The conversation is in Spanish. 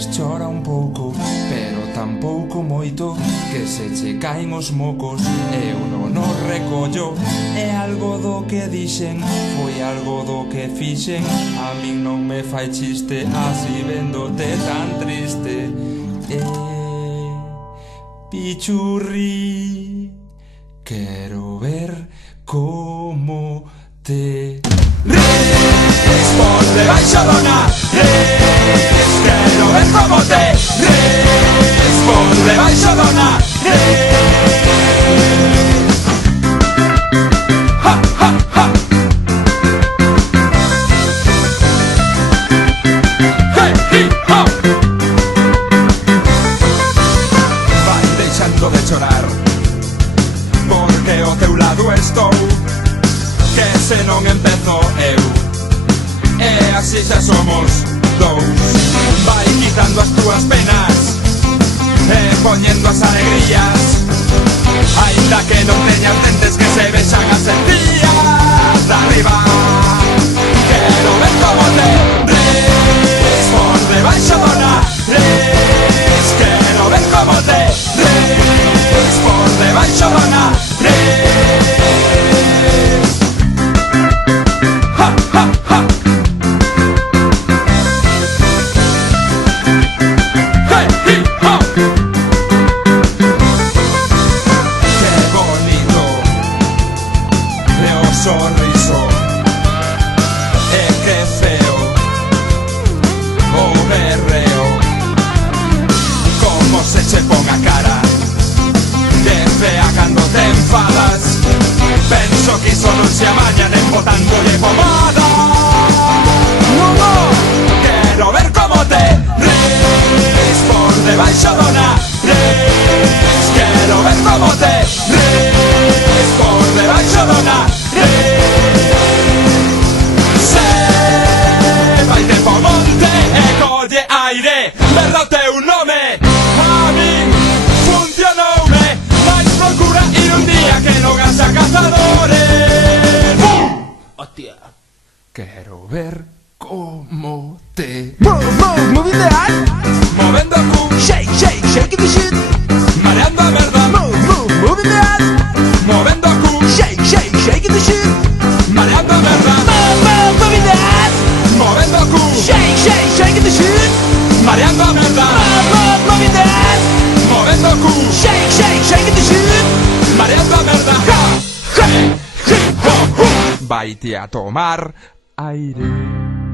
queres chora un pouco, pero tampouco moito, que se che caen os mocos. Eu non o recollo, é algo do que dixen, foi algo do que fixen. A min non me fai chiste así véndote tan triste. Pichurri, quero ver como te responde baixadona. Quero ver como te responde baixadona. Ha, ha, ha. Hey, hip, hop. Vai deixando de chorar, porque ao teu lado estou, que se non empezo eu, e así xa somos dous. Vai quitando as túas penas e poñendo as alegrías, aínda que non teñas dentes que se vexan as encías de arriba. Quero ver como te responde baixadona. Quero ver como te responde baixadona. Ha, ha, ha. Hey, hip, hop. Qué bonito é o sorriso, e que feo o berreo. Como se che pon a cara, que fea cando te enfadas. Penso que iso non se amaña nen botándolle pomada. No, no. Quero ver como te responde baixadona. Quero ver como te responde baixadona. Se vai te po monte e colle aire, ver o teu nome. A min funcionoume, mais procura ir un día que non haxa cazadores. Hostia. quero ver como te Moving the eye, Movendo o cu, shake, shake, shaking the shit. mareando a merda. Moving the eye, Movendo o cu, shake, shake, shaking the shit. mareando a merda. Moving the eye, Movendo o cu, shake, shake, shaking the shit. mareando a merda. Moving the eye, Movendo o cu, shake, shake, shaking the shit. mareando a merda. vai te a tomar aire.